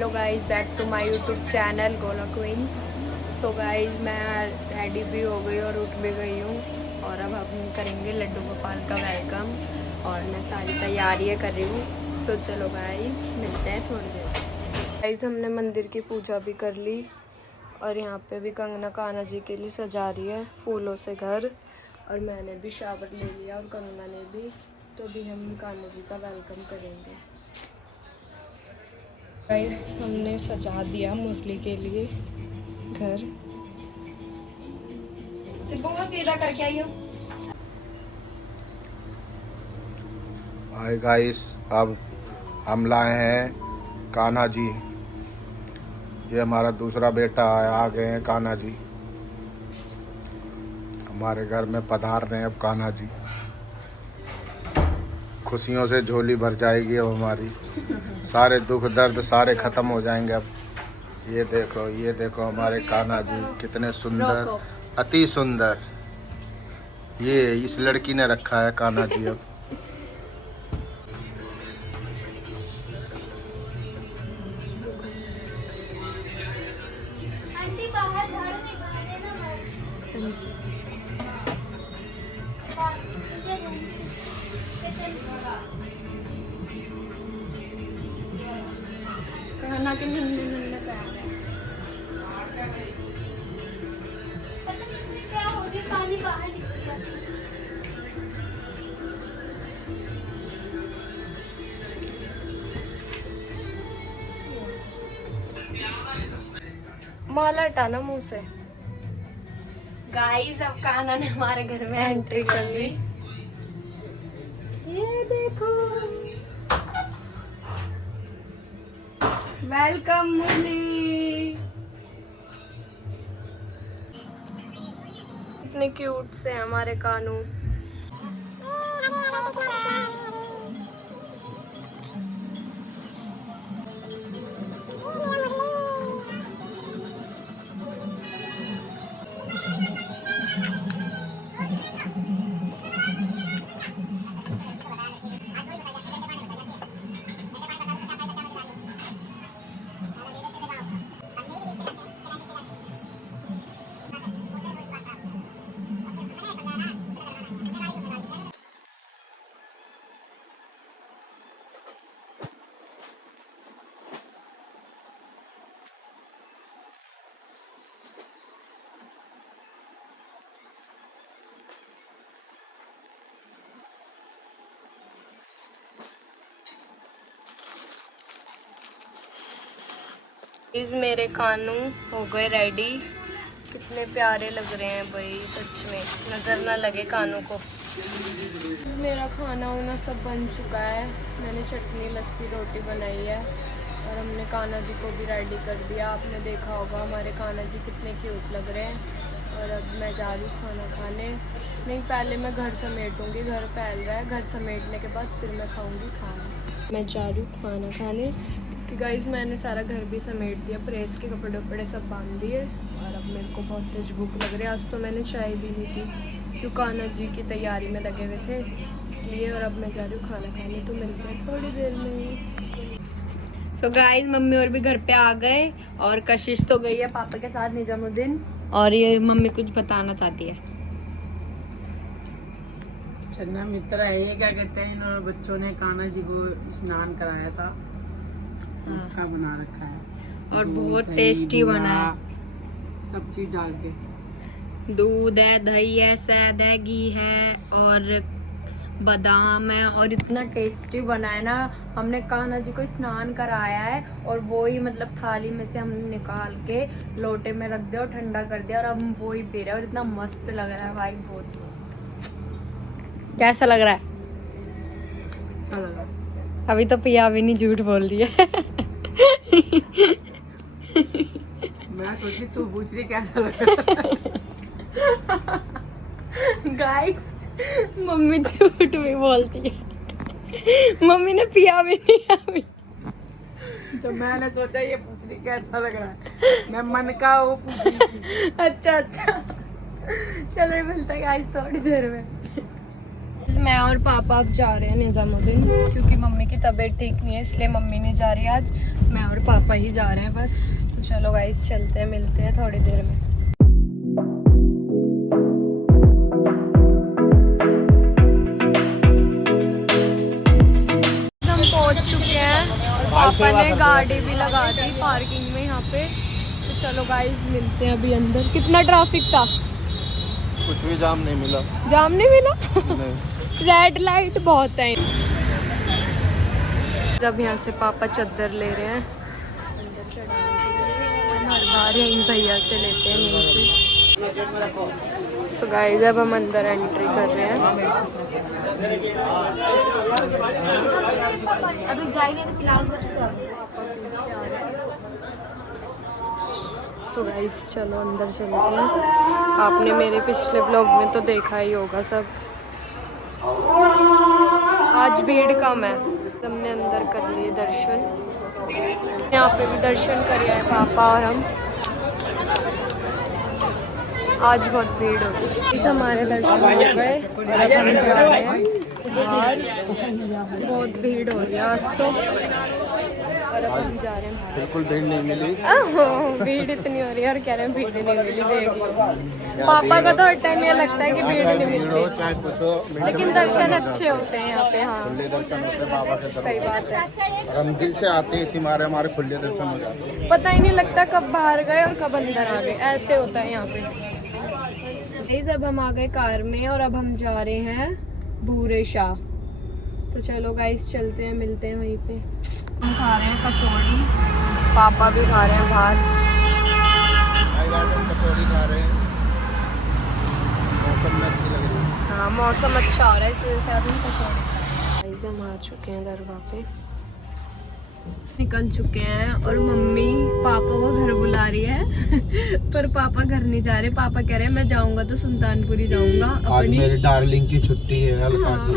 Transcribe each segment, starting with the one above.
Hello guys, back to my YouTube channel Gola queens. तो guys मैं ready भी हो गई और उठ भी गई हूँ और अब हम करेंगे लड्डू गोपाल का वेलकम और मैं सारी तैयारियाँ कर रही हूँ। सो चलो गाइस मिलते हैं थोड़ी देर। गाइस हमने मंदिर की पूजा भी कर ली और यहाँ पे भी कंगना कान्हा जी के लिए सजा रही है फूलों से घर, और मैंने भी शावर ले लिया और कंगना ने भी। तो भी हम कान्हा जी का वेलकम करेंगे। गाइस हमने सजा दिया मुरली के लिए घर। वो सीधा करके आई हो। हाय गाइस, अब हम लाए हैं कान्हा जी। ये हमारा दूसरा बेटा है, आ गए हैं कान्हा जी हमारे घर में पधार रहे हैं। अब कान्हा जी खुशियों से झोली भर जाएगी अब हमारी, सारे दुख दर्द सारे खत्म हो जाएंगे अब। ये देखो हमारे कान्हा जी कितने सुंदर, अति सुंदर। ये इस लड़की ने रखा है कान्हा जी अब। कहना कि नन्हे नन्हे प्यार है। क्या हो गया, पानी बाहर निकल गया। माला हटाना मुंह से। गाइस अब कान्हा ने हमारे घर में एंट्री कर ली। ये देखो, वेलकम मुरली। कितने क्यूट से हैं हमारे कानू। इस मेरे कानू हो गए रेडी। कितने प्यारे लग रहे हैं भाई, सच में नजर ना लगे कानू को। मेरा खाना वाना सब बन चुका है। मैंने चटनी लस्सी रोटी बनाई है और हमने कान्हा जी को भी रेडी कर दिया। आपने देखा होगा हमारे कान्हा जी कितने क्यूट लग रहे हैं। और अब मैं जा रही हूँ खाना खाने। नहीं, पहले मैं घर समेटूंगी, घर फैल रहा है। घर समेटने के बाद फिर मैं खाऊंगी खाना। मैं जा रही हूँ खाना खाने कि गाइस मैंने सारा घर भी समेट दिया, प्रेस के कपड़े वपड़े सब बांध दिए। और अब मेरे को बहुत तेज भूख लग रही है। आज तो मैंने चाय भी नहीं पी क्यों कान्हा जी की तैयारी में लगे हुए थे इसलिए। और अब मैं जा रही हूँ खाना खाने। तो मिलते हैं थोड़ी देर में। तो गाइस मम्मी और भी घर पे आ गए और कशिश तो गई है पापा के साथ निजामुद्दीन। और ये मम्मी कुछ बताना चाहती है। छन्ना मित्र है ये, क्या कहते हैं, इन बच्चों ने कान्हा जी को स्नान कराया था तो उसका बना रखा है और बहुत टेस्टी बना है। सब चीज डाल के, दूध है, दही है, शहद है, घी है और बादाम है और इतना टेस्टी बना है ना। हमने कान्हा जी को स्नान कराया है और वो ही मतलब थाली में से हमने निकाल के लोटे में रख दिया और ठंडा कर दिया और अब हम वो ही पी रहे हैं। और इतना मस्त लग रहा है भाई, बहुत मस्त। कैसा लग रहा है? अच्छा लगा। अभी तो पिया भी नहीं, झूठ बोल रही है। मैं सोची तू पूछ रही कैसा लगा। गाइस मम्मी झूठ भी बोलती है। मम्मी ने पिया भी नहीं अभी। तो मैंने सोचा ये पूछ रही कैसा लग रहा है, मैं मन का वो पूछ रही थी। अच्छा चलो मिलता है गाइस थोड़ी देर में। मैं और पापा अब जा रहे हैं निजामुद्दीन, क्योंकि मम्मी की तबीयत ठीक नहीं है, इसलिए मम्मी नहीं जा रही आज, मैं और पापा ही जा रहे हैं बस। तो चलो गाइस चलते हैं, मिलते हैं थोड़ी देर में। हम पहुंच चुके हैं और पापा ने गाड़ी भी लगा दी पार्किंग में यहाँ पे। तो चलो गाइस मिलते हैं अभी अंदर। कितना ट्रैफिक था? कुछ भी जाम नहीं मिला। जाम नहीं मिला? नहीं। रेड लाइट बहुत है। जब यहाँ से पापा चद्दर ले रहे हैं अंदर चढ़ाने के लिए, हम हर बार यहीं भैया से लेते हैं यहीं से। सो गाइस अब हम अंदर एंट्री कर रहे हैं। अभी जाएंगे तो फिलहाल सो गाइस चलो अंदर चलते हैं। आपने मेरे पिछले ब्लॉग में तो देखा ही होगा सब। आज भीड़ कम है, हमने अंदर कर लिए दर्शन। यहाँ पे भी दर्शन कर आए पापा और हम। आज बहुत भीड़ हो गई। इस हमारे दर्शन हो गए और अब हम जा रहे हैं बाहर। बहुत भीड़ हो रही है आज तो, और अब हम जा रहे हैं बाहर। बिल्कुल भीड़ नहीं मिली। भीड़ इतनी हो रही है और कह रहे हैं भीड़ नहीं मिली। देख लो पापा का तो हर टाइम ये लगता है कि भीड़ नहीं मिलती, चाहे कुछ हो, लेकिन दर्शन अच्छे होते हैं यहाँ पे। हाँ खुले दर्शन होते हैं बाबा के दर्शन। सही बात है। और हम दिल से आते हैं, इसी मारे हमारे खुले दर्शन हो जाते हैं। पता ही नहीं लगता कब बाहर गए और कब अंदर आ गए, ऐसे होता है यहाँ पे। अब हम आ गए कार में और अब हम जा रहे हैं भूरे शाह। तो चलो गाइस चलते हैं, मिलते हैं वहीं पे। हम खा रहे हैं कचौड़ी, पापा भी खा रहे हैं बाहर। हम कचौड़ी खा रहे हैं, मौसम में अच्छी लग रही है। हाँ मौसम अच्छा हो रहा है, इस वजह से आज हम कचौड़ी खा रहे हैं। हम आ चुके हैं दरगाह पे, निकल चुके हैं और मम्मी पापा को घर बुला रही है पर पापा घर नहीं जा रहे। पापा कह रहे हैं मैं जाऊंगा तो सुल्तानपुरी जाऊंगा। आज मेरी डार्लिंग की छुट्टी है, अलका की।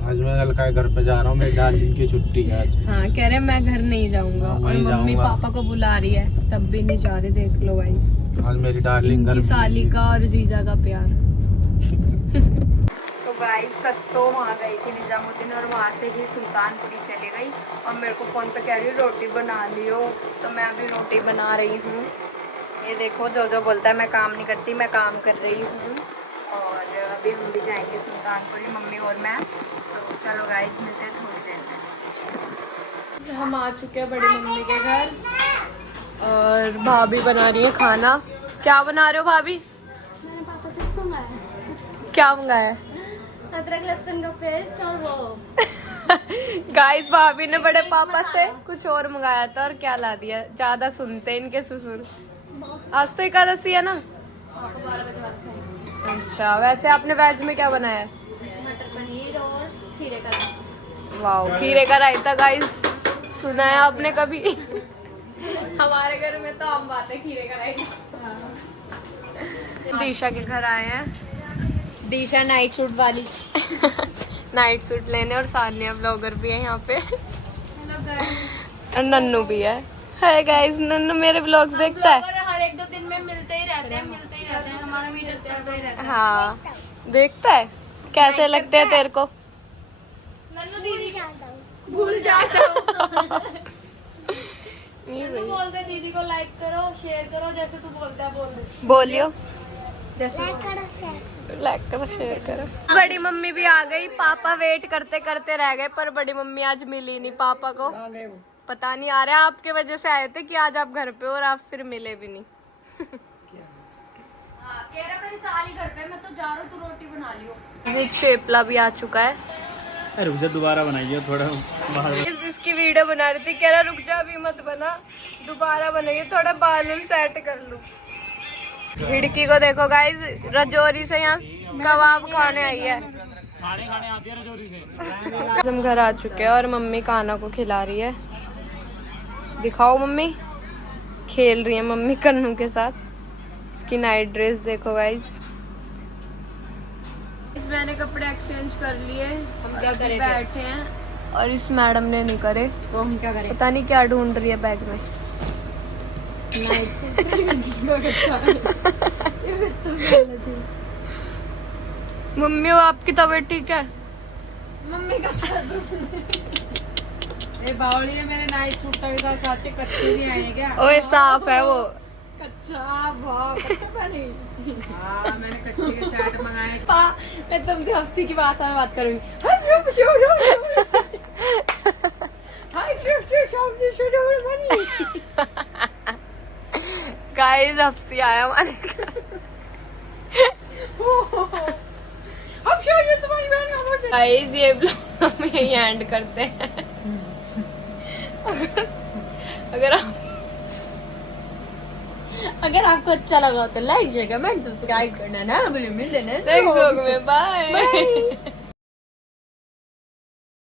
आज मैं अलका के घर पे जा रहा हूँ, मेरी डार्लिंग की छुट्टी है आज। हाँ कह रहे हैं मैं घर नहीं जाऊंगा और मम्मी पापा को बुला रही है तब भी नहीं जा रहे। देख लो गाइस आज मेरी डार्लिंग घर, साली का और जीजा का प्यार। तो गाइस कस्तो वहाँ गई थी निजामुद्दीन और वहाँ से ही सुल्तानपुरी चली गई और मेरे को फ़ोन पे कह रही रोटी बना लियो। तो मैं अभी रोटी बना रही हूँ। ये देखो जो जो बोलता है मैं काम नहीं करती, मैं काम कर रही हूँ। और अभी हम भी जाएंगे सुल्तानपुरी, मम्मी और मैं। तो चलो गाइस मिलते हैं थोड़ी देर में। हम आ चुके हैं बड़ी मम्मी के घर और भाभी बना रही है खाना। क्या बना रहे हो भाभी? मैंने पापा से मंगाया, क्या मंगाया? अदरक लहसुन का पेस्ट और वो गाइस भाभी ने बड़े पापा से कुछ और मंगाया था और क्या ला दिया। ज्यादा सुनते इनके ससुर। आज तो एकादशी है ना? 12 बजे बाद खाएंगे। अच्छा वैसे आपने वेज में क्या बनाया? मटर पनीर और खीरे का रायता। वाह खीरे का रायता गाइस, सुना है आपने कभी? हमारे घर में तो आम बात है खीरे का रायता। दिशा के घर आए हैं, दिशा नाइट सूट वाली नाइट सूट लेने, और सानिया ब्लॉगर भी है यहाँ पे और नन्नू भी है। हाय गाइस, नन्नू मेरे ब्लॉग्स देखता है। हर 1-2 दिन में मिलते ही रहते हैं, हमारा वीडियो चलता ही रहता है। हाँ देखता है। कैसे लगते हैं तेरे को? नन्नू दीदी भूल जाता हूँ। बोलते दीदी को लाइक करो, शेयर करो, जैसे तू बोलता है बोलियो जैसे लाइक करो शेयर करो। बड़ी मम्मी भी आ गई, पापा वेट करते करते रह गए पर बड़ी मम्मी आज मिली नहीं पापा को। पता नहीं आ रहा, आपके वजह से आए थे कि आज आप घर पे हो और आप फिर मिले भी नहीं। कह रहा मेरी साली घर पे, मैं तो जा रहा हूँ, तू रोटी बना लियो। शेपला भी आ चुका है। रुक जा दोबारा बनाइए थोड़ा बाहर। इसकी वीडियो बना रही थी, कह रहा रुक जा अभी मत बना, दोबारा बनाइए, थोड़ा बाल सेट कर लूं। खिड़की को देखो गाइस, रजौरी से यहाँ कबाब खाने आई है। खाने आती है रजौरी से। हम घर आ चुके हैं और मम्मी काना को खिला रही है। दिखाओ मम्मी, खेल रही है मम्मी कन्नू के साथ। इसकी नाइट ड्रेस देखो गाइस। इस मैंने कपड़े एक्सचेंज कर लिए, हम क्या करे बैठे हैं और इस मैडम ने नहीं करे। तो हम क्या करें? पता नहीं क्या ढूंढ रही है बैग में। मम्मी वो आपकी तबीयत ठीक है? मम्मी का ये बावली मेरे नाइट सूट के साथ साचे कच्चे नहीं आए क्या? ओए साफ है वो। कच्चा भाव कच्चा पानी। हाँ मैंने कच्चे के सेट मंगाए। मैं तुमसे हफ्सी की भाषा में बात करूंगी। गाइस हफ्सी आया हमारे गाइस ये ब्लॉग हम यही एंड करते हैं। अगर आपको अच्छा लगा तो लाइक शेयर कमेंट सब्सक्राइब करना ना भूलें। मिलते हैं नेक्स्ट ब्लॉग में। बाय।